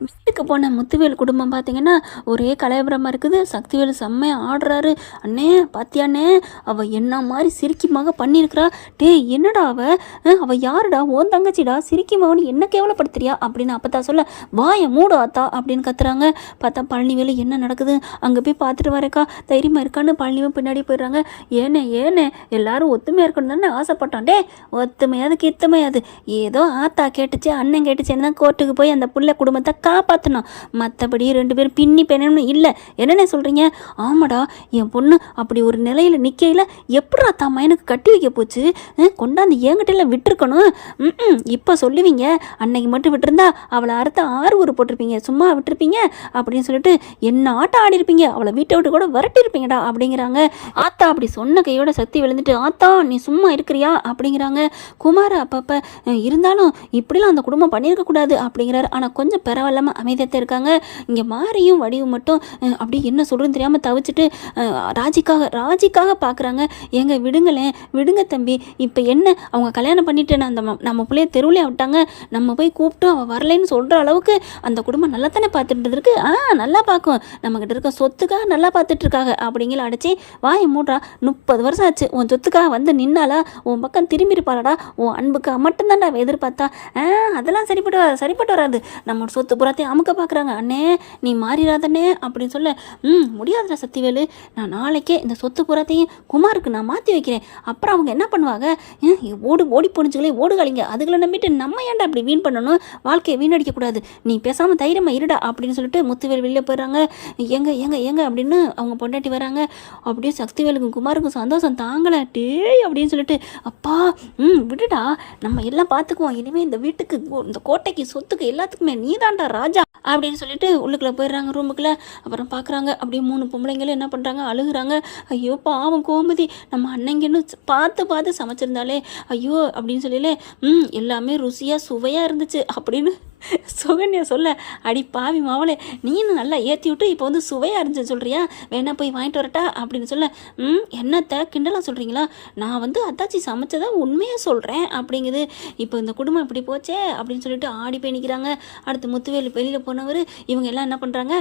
வீட்டுக்கு போன முத்துவேல் குடும்பம் பார்த்தீங்கன்னா ஒரே கலவரமாக இருக்குது. சக்திவேல் செம்மையாக ஆடுறாரு. அண்ணே பாத்தியாண்ணே, அவள் என்ன மாதிரி சிரிக்கி மக பண்ணியிருக்கிறா. டேய் என்னடா அவள் யாருடா, ஓன் தங்கச்சிடா, சிரிக்கி மகன் என்ன கேவலப்படுத்துறியா அப்படின்னு அப்பத்தா சொல்ல, வாய மூடு ஆத்தா அப்படின்னு கத்துறாங்க. பார்த்தா பழனிவேலு என்ன நடக்குது அங்கே போய் பார்த்துட்டு வரேக்கா, தைரியமாக இருக்கான்னு பழனிவும் பின்னாடி போயிடுறாங்க. ஏனே எல்லாரும் ஒத்துமையாக இருக்கணும் தானே ஆசைப்பட்டோம். டே ஒத்துமையாது கித்தமையாது, ஏதோ ஆத்தா கேட்டுச்சு அண்ணன் கேட்டுச்சேன்னு தான் கோர்ட்டுக்கு போய் அந்த புள்ள குடும்பத்தை காப்பாற்றணும். மற்றபடி 2 பேரும் பின்னி பெண்ணு இல்லை. என்னென்ன சொல்கிறீங்க? ஆமாடா, என் பொண்ணு அப்படி ஒரு நிலையில் நிற்கையில் எப்படா தான் மைனுக்கு கட்டி வைக்க போச்சு, கொண்டாந்து என்கிட்ட விட்டுருக்கணும். இப்போ சொல்லுவீங்க, அன்னைக்கு மட்டும் விட்டுருந்தா அவளை அறுத்த 6 ஊர் போட்டிருப்பீங்க, சும்மா விட்டுருப்பீங்க அப்படின்னு சொல்லிட்டு என்ன ஆட்டம் ஆடி இருப்பீங்க, அவளை வீட்டை விட்டு கூட விரட்டிருப்பீங்கடா அப்படிங்கிறாங்க. ஆத்தா அப்படி சொன்ன கையோட சக்தி விழுந்துட்டு, ஆத்தா நீ சும்மா இருக்கிறியா அப்படிங்கிறாங்க. குமார் அப்பப்போ இருந்தாலும் இப்படிலாம் அந்த குடும்பம் பண்ணியிருக்கக்கூடாது அப்படிங்கிறாரு. ஆனால் கொஞ்சம் பரவாயில்லாமல் அமைதியாக இருக்காங்க. இங்கே மாரியும் வடிவும் மட்டும் அப்படி என்ன சொல்கிறேன்னு தெரியாமல் தவிச்சிட்டு ராஜிக்காக பார்க்குறாங்க. ஏங்க விடுங்க தம்பி, இப்போ என்ன அவங்க கல்யாணம் பண்ணிட்டு அந்த நம்ம பிள்ளைய தெருவிலே விட்டாங்க, நம்ம போய் கூப்பிட்டு அவள் வரலைன்னு சொல்கிற அளவுக்கு அந்த குடும்பம் நல்லா தானே பார்த்துட்டு இருக்கு. நல்லா பார்க்கும், நம்மக்கிட்ட இருக்க சொத்துக்காக நல்லா பார்த்துட்டு இருக்காங்க அப்படிங்கிற அடிச்சு வாயை மூடுறா. 30 வருஷம் ஆச்சு உன் சொத்துக்காக வந்து நின்னாலா, உன் பக்கம் திரும்பி இருப்பாளடா, உன் அன்புக்காக மட்டும்தான்டா எதிர்பார்த்தா. அதெல்லாம் சரிப்பட்டு வராது, நம்ம சொத்து புறத்தையும் அமுக்க பார்க்குறாங்க. அண்ணே நீ மாறிடாதண்ணே அப்படின்னு சொல்ல, முடியாதுடா சக்திவேலு, நான் நாளைக்கே இந்த சொத்து புறத்தையும் குமாருக்கு நான் மாற்றி வைக்கிறேன். அப்புறம் அவங்க என்ன பண்ணுவாங்க, ஓடி போனிச்சுங்களே ஓடுகாலிங்க, அதுகளை நம்பிட்டு நம்ம ஏன்டா அப்படி வீண் பண்ணணும், வாழ்க்கையை வீணடிக்கக்கூடாது, நீ பேசாமல் தைரியமாக இருடா அப்படின்னு சொல்லிட்டு முத்துவேல் வெளியே போயிடுறாங்க. எங்க அப்படின்னு அவங்க பொண்டாட்டி வராங்க. அப்படியே சக்திவேலுக்கும் குமாருக்கும் சந்தோஷம் தாங்கலை. டேய் அப்படின்னு சொல்லிட்டு, அப்பா விடுடா, நம்ம எல்லாம் பார்த்துக்குவோம், இனிமேல் இந்த வீட்டுக்கு இந்த கோட்டைக்கு சொத்துக்கு எல்லாத்துக்குமே நீ தான்டா ராஜா அப்படின்னு சொல்லிட்டு உள்ளுக்குள்ளே போயிடுறாங்க ரூமுக்குள்ளே. அப்புறம் பார்க்குறாங்க அப்படியே 3 பொம்பளைங்களும் என்ன பண்ணுறாங்க, அழுகுறாங்க. ஐயோ பாவம் கோமதி, நம்ம அன்னைங்கன்னு பார்த்து சமைச்சிருந்தாலே ஐயோ அப்படின்னு சொல்லல, எல்லாமே ருசியாக சுவையாக இருந்துச்சு அப்படின்னு சுகன்யா சொல்ல, அடி பாவி மாவளே, நீனு நல்லா ஏற்றி விட்டு இப்போ வந்து சுவையாக இருந்துச்சு சொல்கிறியா, வேணா போய் வாங்கிட்டு வரட்டா அப்படின்னு சொல்ல, என்னத்தை கிண்டலாக சொல்கிறீங்களா, நான் வந்து அத்தாச்சி சமைச்சதா உண்மையாக சொல்கிறேன் அப்படிங்குது. இப்போ இந்த குடும்பம் இப்படி போச்சே அப்படின்னு சொல்லிட்டு ஆடி போய் நிற்கிறாங்க. அடுத்து முத்துவேலு வெளியில் போனவர், இவங்க எல்லாம் என்ன பண்ணுறாங்க,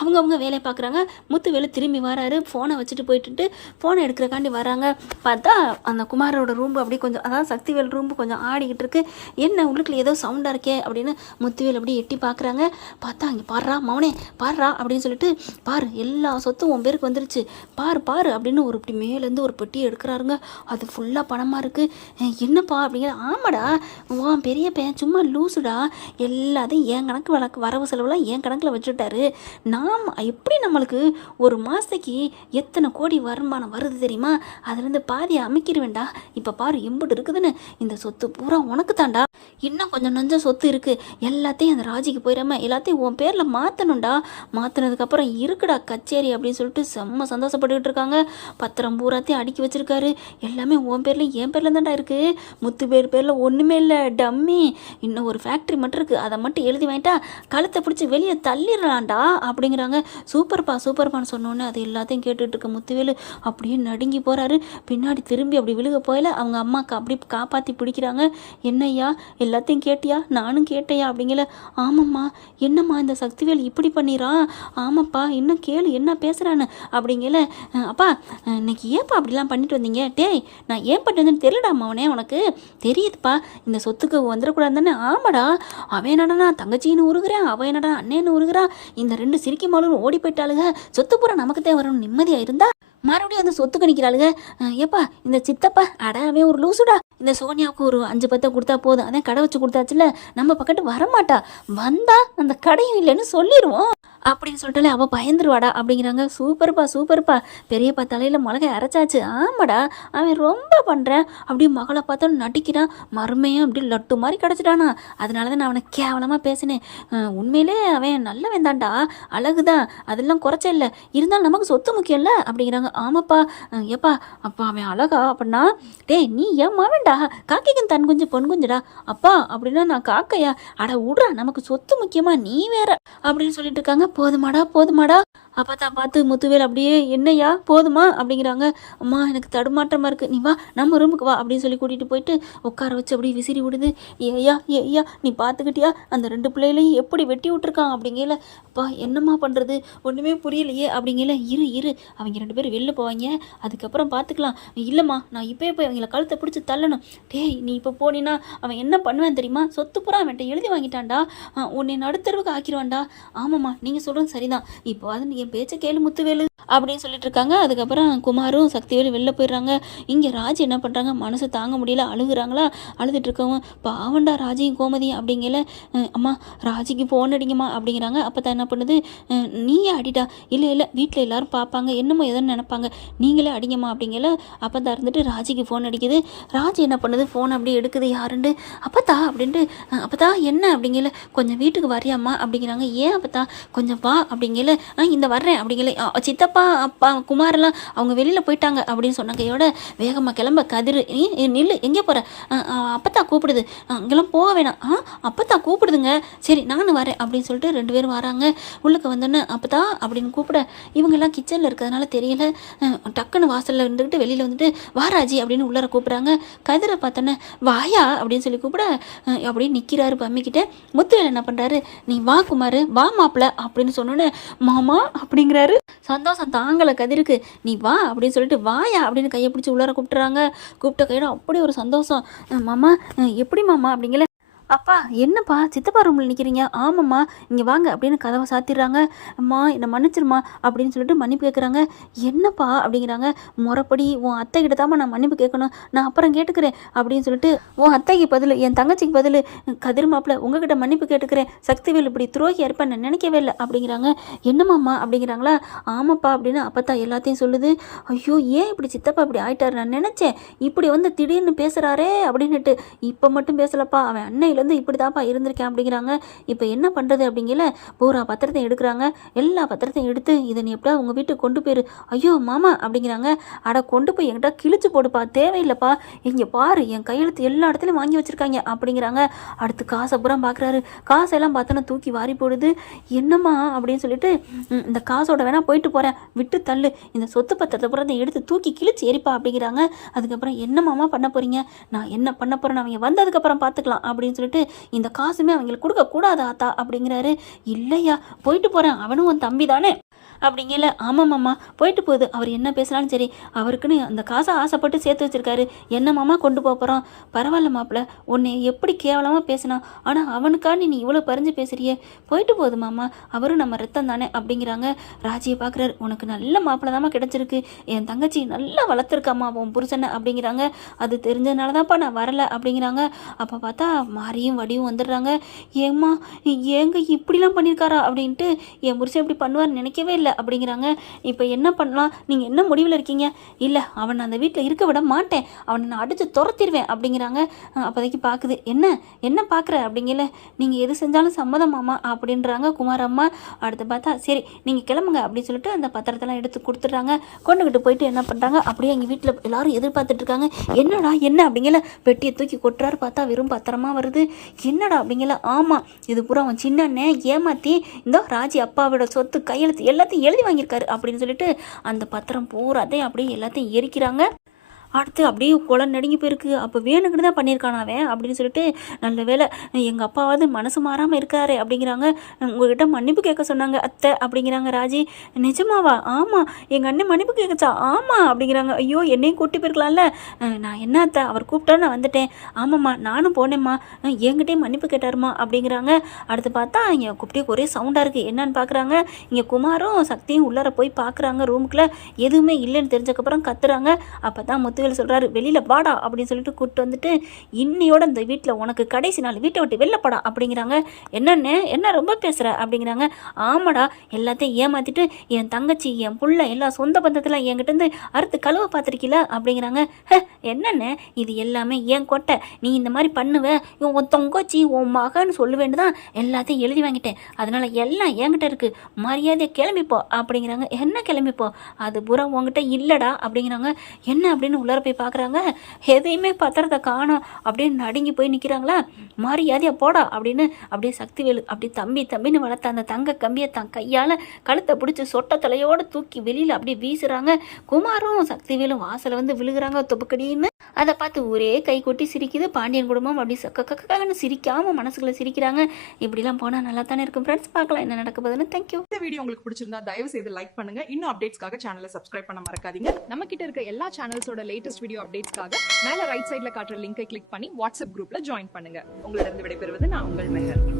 அவங்க வேலையை பார்க்குறாங்க. முத்துவேலு திரும்பி வராரு, ஃபோனை வச்சுட்டு போயிட்டு ஃபோனை எடுக்கிறக்காண்டி வராங்க. பார்த்தா அந்த குமாரோட ரூம்பு அப்படி கொஞ்சம், அதாவது சக்திவேல் ரூம்பு கொஞ்சம் ஆடிக்கிட்டு இருக்கு. என்ன உள்ளுக்குள்ள ஏதோ சவுண்டாக இருக்கே அப்படின்னு முத்துவேல் அப்படி எட்டி பார்க்குறாங்க. பார்த்தா அங்கே பாடுறா மவனே பாடுறா அப்படின்னு சொல்லிட்டு, பாரு எல்லா சொத்தும் உன் பேருக்கு வந்துருச்சு, பாரு அப்படின்னு ஒரு இப்படி மேலேருந்து ஒரு பெட்டியை எடுக்கிறாருங்க. அது ஃபுல்லாக பணமாக இருக்குது. என்னப்பா அப்படிங்கிற, ஆமாடா உன் பெரிய பையன் சும்மா லூசுடா, எல்லாத்தையும் என் கணக்கு வரவு செலவுலாம் என் கணக்கில் வச்சுட்டாரு. நாம் எப்படி நம்மளுக்கு ஒரு மாதத்துக்கு எத்தனை கோடி வருமானம் வருது தெரியுமா, அதுலேருந்து பாதியை அமைக்கிடுவேண்டா. இப்போ பாரு எம்பிட்டு இருக்குதுன்னு, இந்த சொத்து பூரா உனக்கு தாண்டா, இன்னும் கொஞ்சம் சொத்து இருக்குது, எல்லாத்தையும் அந்த ராஜிக்கு போயிடாம எல்லாத்தையும் உன் பேரில் மாற்றணும்டா, மாற்றினதுக்கப்புறம் இருக்குடா கச்சேரி அப்படின்னு சொல்லிட்டு செம்ம சந்தோஷப்பட்டுக்கிட்டு இருக்காங்க. பத்திரம் பூராத்தையும் அடுக்கி வச்சுருக்காரு. எல்லாமே உன் பேரில் என் பேரில் தான்டா இருக்குது, முத்து பேரில் ஒன்றுமே இல்லை டம்மி, இன்னும் ஒரு ஃபேக்ட்ரி மட்டும் இருக்குது, அதை மட்டும் எழுதி வாங்கிட்டா கழுத்தை பிடிச்சி வெளியே தள்ளிடலாம்டா அப்படிங்கிறாங்க. சூப்பர்ப்பான்னு சொன்னோன்னே அது எல்லாத்தையும் கேட்டுட்டு இருக்க முத்துவேலு அப்படியே நடுங்கி போகிறாரு. பின்னாடி திரும்பி அப்படி விழுக போயில அவங்க அம்மாவுக்கு அப்படி காப்பாற்றி பிடிக்கிறாங்க. என்னையா எல்லாத்தையும் கேட்டியா, நானும் கேட்டையா அப்படிங்கல. ஆமாம்மா, என்னம்மா இந்த சக்திவேல் இப்படி பண்ணிடுறான், ஆமாப்பா இன்னும் கேளு என்ன பேசுகிறான்னு அப்படிங்கல. அப்பா இன்னைக்கு ஏன்ப்பா அப்படிலாம் பண்ணிட்டு வந்தீங்க, டேய் நான் ஏன் பண்ணிட்டு வந்தேன்னு தெரியலடாம்மா, அவனே உனக்கு தெரியுதுப்பா, இந்த சொத்துக்கு வந்துடக்கூடாது தானே. ஆமாடா, அவன் என்னடா தங்கச்சின்னு உருகுறான், அவன் என்னடா அண்ணேன்னு உருகுறான், இந்த 2 சிரிக்கி மாலும் ஓடி போயிட்டாளுங்க, சொத்து பூரா நமக்கு தான் வரணும், நிம்மதியாக இருந்தா மறுபடியும் வந்து சொத்து கணிக்கிறாளுங்க. ஏப்பா இந்த சித்தப்பா அடாவே ஒரு லூசுடா, இந்த சோனியாவுக்கு ஒரு 5-10 கொடுத்தா போதும், அதான் கடை வச்சு கொடுத்தாச்சுல, நம்ம பக்கத்து வரமாட்டா, வந்தா அந்த கடையும் இல்லைன்னு சொல்லிடுவோம் அப்படின்னு சொல்லிட்டாலே அவள் பயந்துருவாடா அப்படிங்கிறாங்க. சூப்பர்ப்பா பெரியப்பா தலையில் மிளகை அரைச்சாச்சு. ஆமாடா அவன் ரொம்ப பண்ணுறேன் அப்படி மகளை பார்த்தாலும் நடிக்கிறான், மருமையும் அப்படி லட்டு மாதிரி கிடச்சிட்டானா, அதனால தான் நான் அவனை கேவலமாக பேசினேன். உண்மையிலே அவன் நல்ல வேந்தாண்டா, அழகுதான், அதெல்லாம் குறைச்ச இல்லை, இருந்தாலும் நமக்கு சொத்து முக்கியம்ல அப்படிங்கிறாங்க. ஆமாப்பா ஏப்பா அப்பா அவன் அழகா அப்படின்னா, டேய் நீ ஏம்மா வேண்டா, காக்கைக்கும் தன் குஞ்சு பொன் குஞ்சுடா, அப்பா அப்படின்னா நான் காக்கையா, அட விட்றா நமக்கு சொத்து முக்கியமா, நீ வேற அப்படின்னு சொல்லிட்டு இருக்காங்க. போதுமாடா அப்பத்தா பார்த்து முத்துவேல் அப்படியே என்னையா போதுமா அப்படிங்கிறாங்க. அம்மா எனக்கு தடுமாற்றமாக இருக்குது, நீ வா நம்ம ரூமுக்கு வா அப்படின்னு சொல்லி கூட்டிகிட்டு போயிட்டு உட்கார வச்சு அப்படியே விசிறி விடுது. ஏய்யா ஏய்யா நீ பார்த்துக்கிட்டியா அந்த 2 பிள்ளைகளையும் எப்படி வெட்டி விட்டுருக்கான் அப்படிங்கல. அப்பா என்னம்மா பண்ணுறது ஒன்றுமே புரியலையே அப்படிங்கல. இரு இரு அவங்க 2 பேரும் வெளில போவாங்க, அதுக்கப்புறம் பார்த்துக்கலாம். இல்லைம்மா நான் இப்போயே போய் அவங்கள கழுத்தை பிடிச்சி தள்ளணும். டேய் நீ இப்போ போனீன்னா அவன் என்ன பண்ணுவேன் தெரியுமா, சொத்து புறா அவன்கிட்ட எழுதி வாங்கிட்டான்டா, உன்னை நடுத்தருவுக்கு ஆக்கிடுவான்டா. ஆமாம்மா நீங்கள் சொல்கிறது சரிதான், இப்போ அது என் பேச்சை கேளு முத்துவேலு அப்படின்னு சொல்லிட்டு இருக்காங்க. அதுக்கப்புறம் குமாரும் சக்திவேலு வெளில போயிடுறாங்க. இங்கே ராஜ் என்ன பண்ணுறாங்க, மனசு தாங்க முடியல, அழுகுறாங்களா. அழுதுட்டு இருக்கவும் பாவண்டா ராஜியும் கோமதியும் அப்படிங்கல. அம்மா ராஜிக்கு ஃபோன் அடிங்கம்மா அப்படிங்கிறாங்க. அப்போ தான் என்ன பண்ணுது, நீயே அடிடா. இல்லை இல்லை வீட்டில் எல்லோரும் பார்ப்பாங்க, என்னமோ எதுன்னு நினைப்பாங்க, நீங்களே அடிங்கம்மா அப்படிங்கல. அப்போ தான் இருந்துட்டு ராஜிக்கு ஃபோன் அடிக்குது. ராஜ் என்ன பண்ணுது, ஃபோன் அப்படியே எடுக்குது. யாருண்டு அப்பத்தா அப்படின்ட்டு. அப்பத்தா என்ன அப்படிங்கல, கொஞ்சம் வீட்டுக்கு வரியாம்மா அப்படிங்கிறாங்க. ஏன் அப்பத்தா, கொஞ்சம் வா அப்படிங்கல. இந்த வர்றேன் அப்படிங்கல. சித்தப்பா அப்பா குமாரெல்லாம் அவங்க வெளியில் போயிட்டாங்க அப்படின்னு சொன்ன கையோட வேகமாக கிளம்ப. கதிர் நீ நில்லு எங்கே போகிற, அப்பத்தா கூப்பிடுது, அங்கெல்லாம் போக வேணாம், அப்பத்தா கூப்பிடுதுங்க, சரி நானும் வரேன் அப்படின்னு சொல்லிட்டு 2 பேரும் வராங்க. உள்ளுக்கு வந்தோன்னே அப்பத்தா அப்படின்னு கூப்பிட இவங்கெல்லாம் கிச்சனில் இருக்கிறதுனால தெரியல. டக்குன்னு வாசலில் இருந்துக்கிட்டு வெளியில் வந்துட்டு வாராஜி அப்படின்னு உள்ளார கூப்பிட்றாங்க. கதிரை பார்த்தோன்னே வாயா அப்படின்னு சொல்லி கூப்பிட அப்படியே நிற்கிறாரு பம்மிக்கிட்ட. முத்துவேல் என்ன பண்ணுறாரு, நீ வா குமார் வா மாப்பிள்ள அப்படின்னு சொன்னோன்னே மாமா அப்படிங்கிறாரு. சந்தோஷம் தாங்கலை கதிருக்கு. நீ வா அப்படின்னு சொல்லிட்டு வாயா அப்படின்னு கையை பிடிச்சி உள்ளார கூப்பிட்டுறாங்க. கூப்பிட்ட கையோட அப்படி ஒரு சந்தோஷம். மாமா எப்படி மாமா அப்படிங்கல. அப்பா என்னப்பா சித்தப்பா ரூமில் நிற்கிறீங்க. ஆமாம்மா இங்கே வாங்க அப்படின்னு கதவை சாத்திடுறாங்க. அம்மா என்னை மன்னிச்சிருமா அப்படின்னு சொல்லிட்டு மன்னிப்பு கேட்குறாங்க. என்னப்பா அப்படிங்கிறாங்க. முறைப்படி உன் அத்தைக்கிட்ட தாம்மா நான் மன்னிப்பு கேட்கணும், நான் அப்புறம் கேட்டுக்கிறேன் அப்படின்னு சொல்லிட்டு உன் அத்தைக்கு பதில் என் தங்கச்சிக்கு பதில் கதிர் மாப்பிள்ள உங்ககிட்ட மன்னிப்பு கேட்டுக்கிறேன், சக்திவேல் இப்படி துரோகி இருப்பேன் நான் நினைக்கவே இல்லை அப்படிங்கிறாங்க. என்னம்மாம்மா அப்படிங்கிறாங்களா. ஆமாப்பா அப்படின்னு அப்பத்தா எல்லாத்தையும் சொல்லுது. ஐயோ ஏன் இப்படி சித்தப்பா இப்படி ஆயிட்டாரு, நான் நினச்சேன் இப்படி வந்து திடீர்னு பேசுகிறாரே அப்படின்னுட்டு. இப்போ மட்டும் பேசலப்பா, அவன் அன்னையில இப்படி தான்ப்பா இருந்திருக்கேன் அப்படிங்கிறாங்க. இப்போ என்ன பண்ணுறது அப்படிங்கல. பூரா பத்திரத்தை எடுக்கிறாங்க. எல்லா பத்திரத்தையும் எடுத்து இதை நீ எப்படியா உங்கள் வீட்டுக்கு கொண்டு போயிரு. ஐயோ மாமா அப்படிங்கிறாங்க. அட கொண்டு போய் என்கிட்ட கிழிச்சு போடுப்பா, தேவையில்லைப்பா, இங்கே பாரு என் கையெழுத்து எல்லா இடத்துலையும் வாங்கி வச்சுருக்காங்க அப்படிங்கிறாங்க. அடுத்து காசை பூரா பார்க்குறாரு. காசெல்லாம் பார்த்தோன்னா தூக்கி வாரி போடுது. என்னம்மா அப்படின்னு சொல்லிட்டு இந்த காசோட வேணா போயிட்டு போகிறேன், விட்டு தள்ளு, இந்த சொத்து பத்திரத்தை பூரா எடுத்து தூக்கி கிழிச்சு எரிப்பா அப்படிங்கிறாங்க. அதுக்கப்புறம் என்னம்மாமா பண்ண போகிறீங்க, நான் என்ன பண்ண போகிறேன்னு அவங்க வந்ததுக்கப்புறம் பார்த்துக்கலாம் அப்படின்னு சொல்லிட்டு இந்த காசுமே அவங்களுக்கு கொடுக்க கூடாது ஆத்தா அப்படிங்கிறாரு. இல்லையா போயிட்டு போறேன், அவனும் உன் தம்பி தானே அப்படிங்கல. ஆமாம்மாம்மா போயிட்டு போகுது, அவர் என்ன பேசினாலும் சரி, அவருக்குன்னு அந்த காசை ஆசைப்பட்டு சேர்த்து வச்சிருக்காரு, என்ன மாமா கொண்டு போக போகிறோம். பரவாயில்ல மாப்பிள்ள, உன்னை எப்படி கேவலமாக பேசினா, ஆனால் அவனுக்காண்டி நீ இவ்வளோ பறிஞ்சு பேசுறியே, போயிட்டு போகுது மாமா, அவரும் நம்ம ரத்தம் தானே அப்படிங்கிறாங்க. ராஜியை பார்க்குறாரு. உனக்கு நல்ல மாப்பிள்ள தாம்மா கிடச்சிருக்கு, என் தங்கச்சி நல்லா வளர்த்துருக்காம்மா உன் புருஷனை அப்படிங்கிறாங்க. அது தெரிஞ்சதுனால தான்ப்பா நான் வரலை அப்படிங்கிறாங்க. அப்போ பார்த்தா மாரியும் வடியும் வந்துடுறாங்க. ஏம்மா ஏங்க இப்படிலாம் பண்ணியிருக்காரா அப்படின்ட்டு, என் புருஷன் இப்படி பண்ணுவார்னு நினைக்கவே இல்லை அப்படிங்கிறாங்க. இப்போ என்ன பண்ணலாம், நீங்கள் என்ன முடிவில் இருக்கீங்க. இல்லை அவனை அந்த வீட்டில் இருக்க விட மாட்டேன், அவனை நான் அடித்து துரத்திடுவேன் அப்படிங்கிறாங்க. அப்போதைக்கு பார்க்குது. என்ன என்ன பார்க்குற அப்படிங்கல. நீங்கள் எது செஞ்சாலும் சம்மதமாமா அப்படின்றாங்க குமார் அம்மா. அடுத்து பார்த்தா சரி நீங்கள் கிளம்புங்க அப்படின்னு சொல்லிட்டு அந்த பத்திரத்தெல்லாம் எடுத்து கொடுத்துட்றாங்க. கொண்டுக்கிட்டு போயிட்டு என்ன பண்ணுறாங்க, அப்படியே எங்கள் வீட்டில் எல்லாரும் எதிர்பார்த்துட்டு இருக்காங்க. என்னடா என்ன அப்படிங்கல. பெட்டியை தூக்கி கொட்டுறாரு. பார்த்தா வெறும் பத்திரமா வருது. என்னடா அப்படிங்கல. ஆமாம் இது பூரா அவன் சின்ன ஏமாற்றி இந்த ராஜி அப்பாவோட சொத்து கையெழுத்து எல்லாத்தையும் எழுதி வாங்கியிருக்காரு அப்படின்னு சொல்லிட்டு அந்த பத்திரம் பூராத்தையும் அப்படியே எல்லாத்தையும் எரிக்கிறாங்க. அடுத்து அப்படியே குளம் நடுங்கி போயிருக்கு. அப்போ வேணுக்குன்னு தான் பண்ணியிருக்கானாவன் அப்படின்னு சொல்லிட்டு, நல்ல வேலை எங்கள் அப்பாவது மனசு மாறாமல் இருக்காரு அப்படிங்கிறாங்க. உங்கள்கிட்ட மன்னிப்பு கேட்க சொன்னாங்க அத்தை அப்படிங்கிறாங்க ராஜி. நிஜமாவா. ஆமாம் எங்கள் அண்ணன் மன்னிப்பு கேட்கச்சா. ஆமாம் அப்படிங்கிறாங்க. ஐயோ என்னையும் கூட்டி போயிருக்கலாம்ல, நான் என்ன அத்தை அவர் கூப்பிட்டா நான் வந்துட்டேன். ஆமாம்மா நானும் போனேம்மா, என்கிட்டையும் மன்னிப்பு கேட்டாருமா அப்படிங்கிறாங்க. அடுத்து பார்த்தா இங்கே அப்படியே ஒரே சவுண்டாக இருக்குது. என்னன்னு பார்க்குறாங்க. இங்கே குமாரும் சக்தியும் உள்ளார போய் பார்க்குறாங்க. ரூமுக்குள்ளே எதுவுமே இல்லைன்னு தெரிஞ்சக்கப்புறம் கத்துறாங்க. அப்போ தான் முத்துவேல் சொல்கிறாரு, வெளியில் வாடா அப்படின்னு சொல்லிட்டு கூப்பிட்டு வந்துட்டு, இன்னையோட இந்த வீட்டில் உனக்கு கடைசி நாள், வீட்டை விட்டு வெளிலப்படா அப்படிங்கிறாங்க. என்னென்ன என்ன ரொம்ப பேசுகிற அப்படிங்கிறாங்க. ஆமாடா எல்லாத்தையும் ஏமாற்றிட்டு என் தங்கச்சி என் புள்ள எல்லா சொந்த பந்தத்தில் என்கிட்டருந்து அறுத்து கழுவ பார்த்துருக்கீல அப்படிங்கிறாங்க. என்னென்ன இது எல்லாமே ஏன் கொட்டை, நீ இந்த மாதிரி பண்ணுவ, உன் தொங்கச்சி உன் மகன்னு சொல்லுவேன்னு தான் எல்லாத்தையும் எழுதி வாங்கிட்டேன், அதனால் எல்லாம் என்கிட்ட இருக்குது, மரியாதையை கிளம்பிப்போ அப்படிங்கிறாங்க. என்ன கிளம்பிப்போ, அது பூரா உங்ககிட்ட இல்லைடா அப்படிங்கிறாங்க. என்ன அப்படின்னு உள்ள உள்ளார போய் பார்க்குறாங்க. எதையுமே பத்திரத்தை காணோம் அப்படின்னு நடுங்கி போய் நிற்கிறாங்களா. மரியாதையா போடா அப்படின்னு அப்படியே சக்திவேலு அப்படி தம்பின்னு வளர்த்த அந்த தங்க கம்பியை தான் கையால் கழுத்தை பிடிச்சி சொட்ட தலையோடு தூக்கி வெளியில் அப்படி வீசுகிறாங்க. குமாரும் சக்திவேலும் வாசலை வந்து விழுகிறாங்க தொப்புக்கடின்னு. அதை பார்த்து ஒரே கை கொட்டி சிரிக்குது. பாண்டியன் குடும்பம் அப்படி கக்கன்னு சிரிக்காமல் மனசுக்குள்ளே சிரிக்கிறாங்க. இப்படிலாம் போனால் நல்லா தானே இருக்கும் ஃப்ரெண்ட்ஸ். பார்க்கலாம் என்ன நடக்க போகுதுன்னு. தேங்க்யூ. இந்த வீடியோ உங்களுக்கு பிடிச்சிருந்தா தயவு செய்து லைக் பண்ணுங்க. இன்னும் அப்டேட்ஸ்க்காக சேனலை சப்ஸ்கிரைப் பண்ண மறக்காதீங்க. நம்ம கிட்ட இருக்க எல்லா சேனல்ஸோட லேட்டஸ்ட் வீடியோ அப்டேட்ஸ்க்காக மேல ரைட் சைடுல காட்டுற லிங்கை கிளிக் பண்ணி வாட்ஸ்அப் குரூப்ல ஜாயின் பண்ணுங்க. உங்களிடம் விடைபெறுவது நான் உங்கள் மெஹர்.